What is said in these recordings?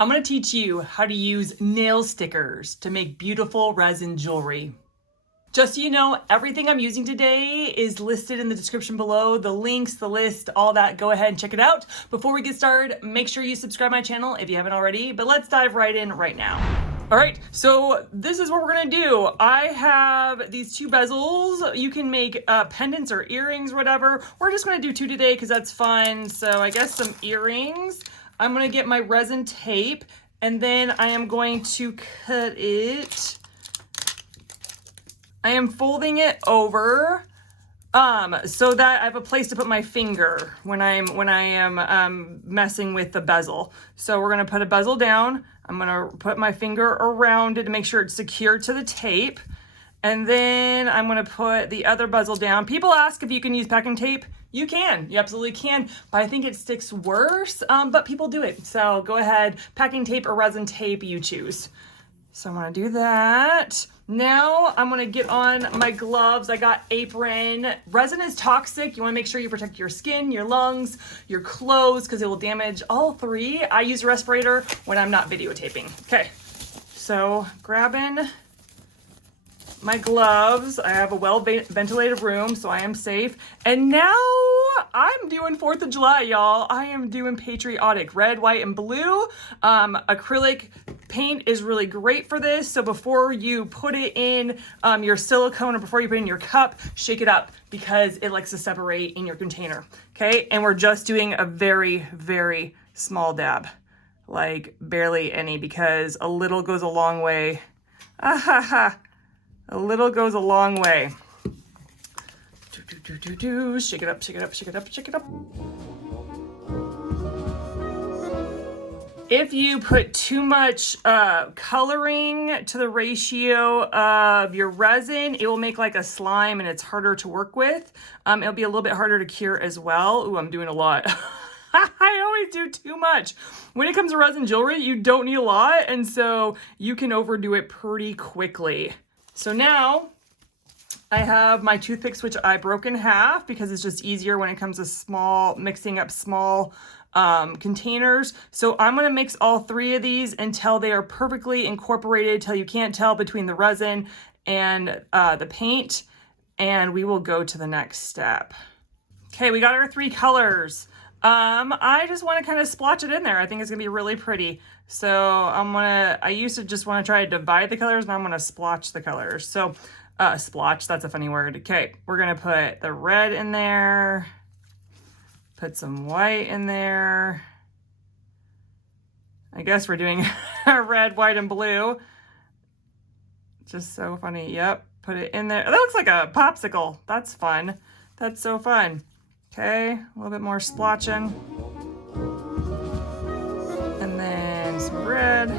I'm going to teach you how to use nail stickers to make beautiful resin jewelry. Just so you know, everything I'm using today is listed in the description below. The links, the list, all that. Go ahead and check it out. Before we get started, make sure you subscribe my channel if you haven't already, but let's dive right in right now. All right, so this is what we're gonna do. I have these two bezels. You can make pendants or earrings, whatever. We're just gonna do two today because that's fun. So I guess some earrings. I'm gonna get my resin tape and then I am going to cut it. I am folding it over so that I have a place to put my finger when I am messing with the bezel. So we're gonna put a bezel down. I'm gonna put my finger around it to make sure it's secure to the tape. And then I'm gonna put the other bezel down. People ask if you can use packing tape. You can, you absolutely can, but I think it sticks worse, but people do it. So go ahead, packing tape or resin tape, you choose. So I'm gonna do that. Now I'm gonna get on my gloves. I got apron. Resin is toxic. You wanna make sure you protect your skin, your lungs, your clothes, because it will damage all three. I use a respirator when I'm not videotaping. Okay, so grabbing my gloves. I have a well-ventilated room, so I am safe. And now I'm doing 4th of July, y'all. I am doing patriotic red, white, and blue. Acrylic paint is really great for this. So before you put it in your silicone or before you put it in your cup, shake it up because it likes to separate in your container. Okay, and we're just doing a very, very small dab, like barely any, because a little goes a long way. Ah ha ha. A little goes a long way. Shake it up, shake it up, shake it up, shake it up. If you put too much coloring to the ratio of your resin, it will make like a slime and it's harder to work with. It'll be a little bit harder to cure as well. Ooh, I'm doing a lot. I always do too much. When it comes to resin jewelry, you don't need a lot, and so you can overdo it pretty quickly. So now I have my toothpicks, which I broke in half because it's just easier when it comes to mixing up small containers. So I'm gonna mix all three of these until they are perfectly incorporated, till you can't tell between the resin and the paint, and we will go to the next step. Okay, we got our three colors. I just want to kind of splotch it in there. I think it's gonna be really pretty. So I used to just want to try to divide the colors, and I'm gonna splotch the colors. So splotch, that's a funny word. Okay, we're gonna put the red in there, put some white in there. I guess we're doing red, white, and blue. Just so funny. Yep, put it in there. That looks like a popsicle. That's fun. That's so fun. Okay, a little bit more splotching. And then some red.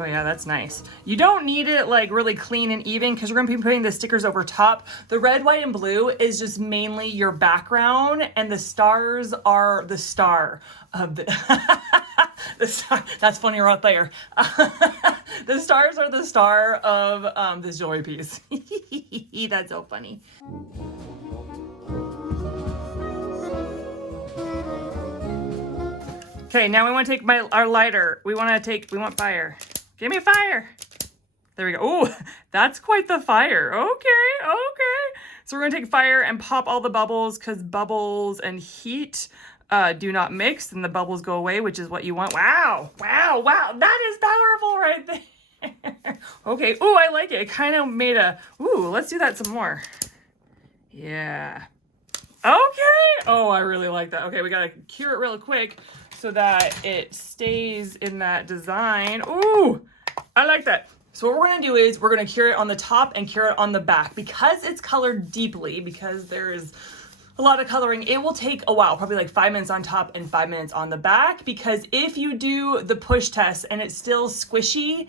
Oh yeah, that's nice. You don't need it like really clean and even because we're gonna be putting the stickers over top. The red, white, and blue is just mainly your background, and the stars are the star of the, the star. That's funny right there. The stars are the star of this jewelry piece. That's so funny. Okay, now we want to take our lighter. We want fire. Give me fire. There we go. Oh, that's quite the fire. Okay, okay. So we're gonna take fire and pop all the bubbles, because bubbles and heat do not mix, and the bubbles go away, which is what you want. Wow, wow, wow. That is powerful right there. Okay, ooh, I like it. It kind of made let's do that some more. Yeah. Okay. Oh, I really like that. Okay, we gotta cure it real quick so that it stays in that design. Ooh, I like that. So what we're gonna do is we're gonna cure it on the top and cure it on the back. Because it's colored deeply, because there is a lot of coloring. It will take a while, probably like 5 minutes on top and 5 minutes on the back, because if you do the push test and it's still squishy,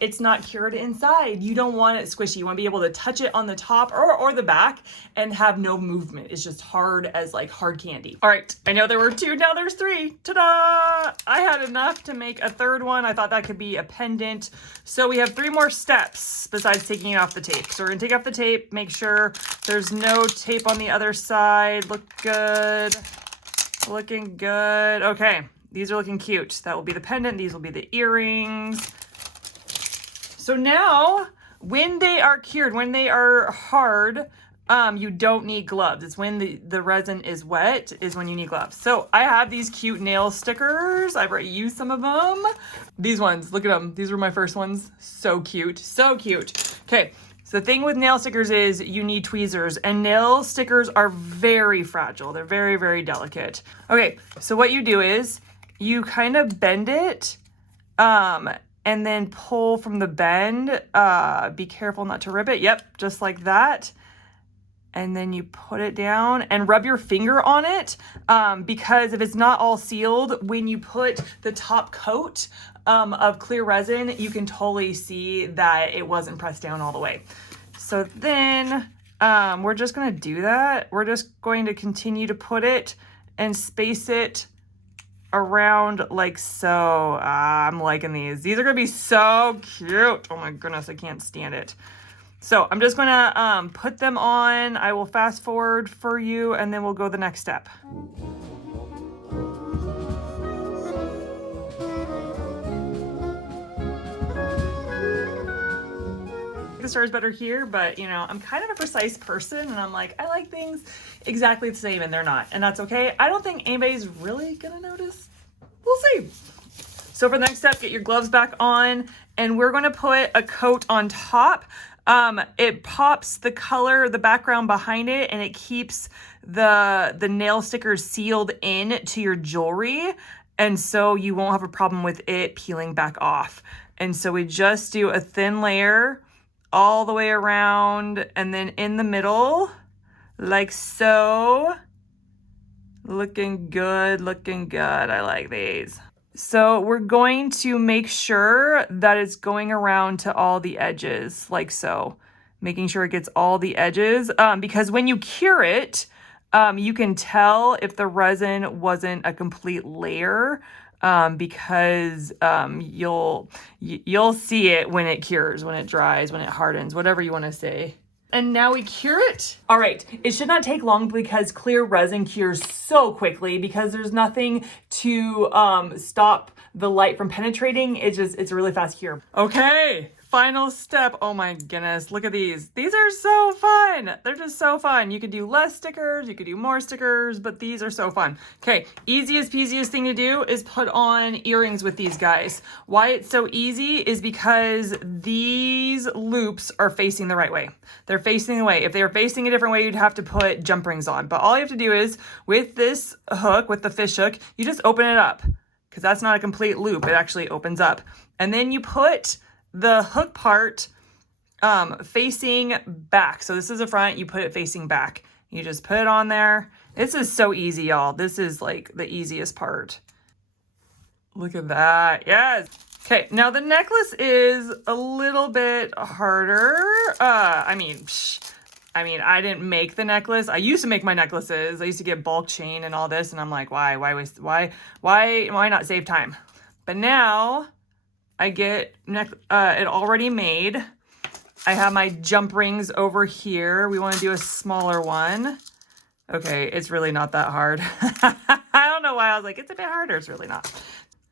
it's not cured inside. You don't want it squishy. You want to be able to touch it on the top or the back and have no movement. It's just hard as like hard candy. All right, I know there were 2, now there's 3. Ta-da! I had enough to make a 3rd one. I thought that could be a pendant. So we have 3 more steps besides taking it off the tape. So we're gonna take off the tape, make sure there's no tape on the other side. Look good. Looking good. Okay, these are looking cute. That will be the pendant. These will be the earrings. So now, when they are cured, when they are hard, you don't need gloves. It's when the resin is wet is when you need gloves. So I have these cute nail stickers. I've already used some of them. These ones, look at them. These were my first ones. So cute, so cute. Okay. So the thing with nail stickers is you need tweezers, and nail stickers are very fragile. They're very, very delicate. Okay, so what you do is you kind of bend it and then pull from the bend. Be careful not to rip it. Yep, just like that. And then you put it down and rub your finger on it, because if it's not all sealed, when you put the top coat of clear resin, you can totally see that it wasn't pressed down all the way. So then we're just gonna do that. We're just going to continue to put it and space it around like so. I'm liking these. These are gonna be so cute. Oh my goodness, I can't stand it. So I'm just gonna put them on. I will fast forward for you and then we'll go the next step. The stars better here, but you know, I'm kind of a precise person and I'm like, I like things exactly the same, and they're not, and that's okay. I don't think anybody's really gonna notice. We'll see. So for the next step, get your gloves back on, and we're gonna put a coat on top. It pops the color, the background behind it, and it keeps the nail stickers sealed in to your jewelry, and so you won't have a problem with it peeling back off. And so we just do a thin layer all the way around, and then in the middle, like so. Looking good, looking good. I like these. So we're going to make sure that it's going around to all the edges, like so. Making sure it gets all the edges, because when you cure it, you can tell if the resin wasn't a complete layer, because you'll see it when it cures, when it dries, when it hardens, whatever you want to say. And now we cure it. All right, it should not take long because clear resin cures so quickly because there's nothing to stop the light from penetrating. It's a really fast cure. Okay, final step. Oh my goodness, look at these. These are so fun. They're just so fun. You could do less stickers, you could do more stickers, but these are so fun. Okay, easiest peasiest thing to do is put on earrings with these guys. Why it's so easy is because these loops are facing the right way. They're facing the way. If they were facing a different way, you'd have to put jump rings on. But all you have to do is, with this hook, with the fish hook, you just open it up, because that's not a complete loop. It actually opens up. And then you put the hook part facing back. So this is the front, you put it facing back. You just put it on there. This is so easy, y'all. This is like the easiest part. Look at that, yes. Okay, now the necklace is a little bit harder. I mean, I didn't make the necklace. I used to make my necklaces. I used to get bulk chain and all this, and I'm like, why not save time? But now I get it already made. I have my jump rings over here. We want to do a smaller one. Okay, it's really not that hard. I don't know why I was like, it's a bit harder. It's really not.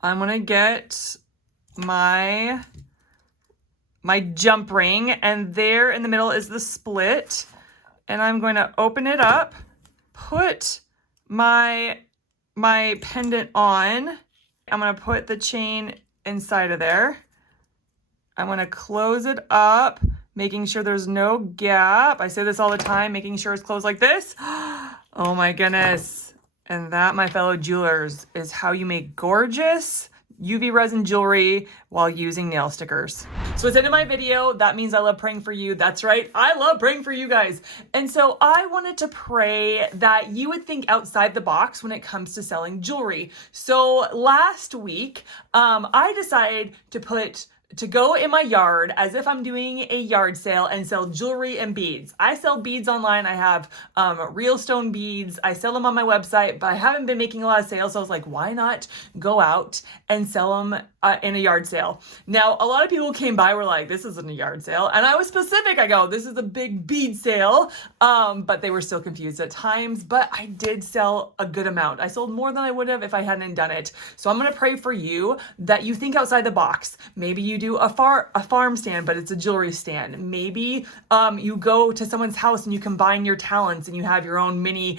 I'm gonna get my jump ring, and there in the middle is the split, and I'm going to open it up, put my pendant on. I'm going to put the chain inside of there. I'm going to close it up, making sure there's no gap. I say this all the time, making sure it's closed like this. Oh my goodness. And that, my fellow jewelers, is how you make gorgeous UV resin jewelry while using nail stickers. So it's the end of my video. That means I love praying for you. That's right. I love praying for you guys. And so I wanted to pray that you would think outside the box when it comes to selling jewelry. So last week, I decided to go in my yard as if I'm doing a yard sale and sell jewelry and beads. I sell beads online. I have real stone beads. I sell them on my website, but I haven't been making a lot of sales. So I was like, why not go out and sell them in a yard sale? Now, a lot of people came by, were like, this isn't a yard sale. And I was specific. I go, this is a big bead sale. But they were still confused at times, but I did sell a good amount. I sold more than I would have if I hadn't done it. So I'm going to pray for you that you think outside the box. Maybe you do a farm stand, but it's a jewelry stand. Maybe you go to someone's house and you combine your talents and you have your own mini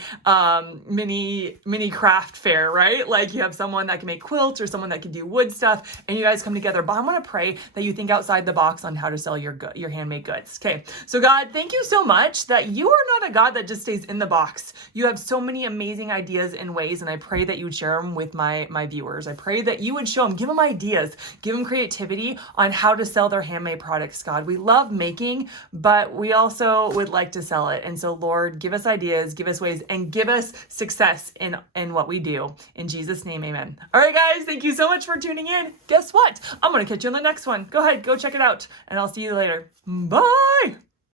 craft fair, right? Like you have someone that can make quilts or someone that can do wood stuff, and you guys come together. But I'm gonna pray that you think outside the box on how to sell your handmade goods. Okay, so God, thank you so much that you are not a God that just stays in the box. You have so many amazing ideas and ways, and I pray that you would share them with my viewers. I pray that you would show them, give them ideas, give them creativity on how to sell their handmade products, God. We love making, but we also would like to sell it. And so, Lord, give us ideas, give us ways, and give us success in what we do. In Jesus' name, amen. All right, guys, thank you so much for tuning in. Guess what? I'm going to catch you on the next one. Go ahead, go check it out, and I'll see you later. Bye.